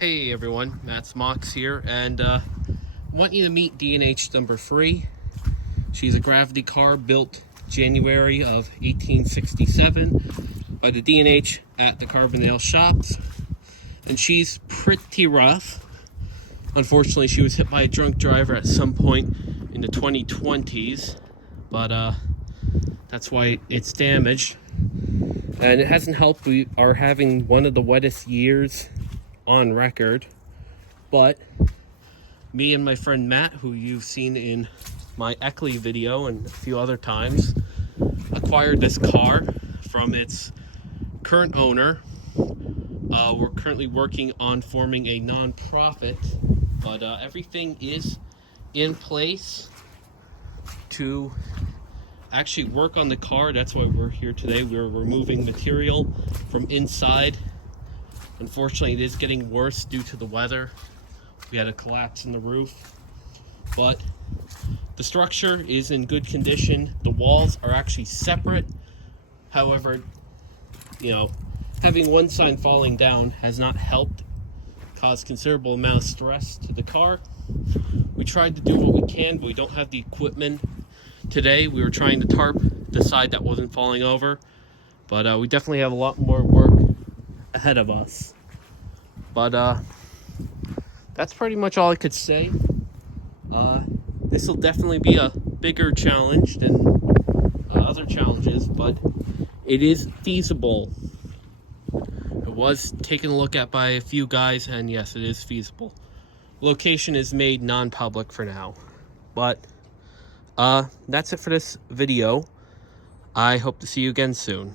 Hey everyone, Matt's Mox here, and want you to meet D&H number 3. She's a gravity car built January of 1867 by the D&H at the Carbondale shops, and she's pretty rough. Unfortunately, she was hit by a drunk driver at some point in the 2020s, but that's why it's damaged. And it hasn't helped. We are having one of the wettest years on record, but me and my friend Matt, who you've seen in my Eckley video and a few other times, acquired this car from its current owner. We're currently working on forming a non-profit, but everything is in place to actually work on the car. That's why we're here today. We're removing material from inside. Unfortunately, it is getting worse due to the weather. We had a collapse in the roof, but the structure is in good condition. The walls are actually separate. However, having one sign falling down has not helped, caused considerable amount of stress to the car. We tried to do what we can, but we don't have the equipment. Today, we were trying to tarp the side that wasn't falling over, but we definitely have a lot more work ahead of us. But that's pretty much all I could say. This will definitely be a bigger challenge than other challenges, but it is feasible. It was taken a look at by a few guys, and yes, it is feasible. Location is made non-public for now, but that's it for this video. I hope to see you again soon.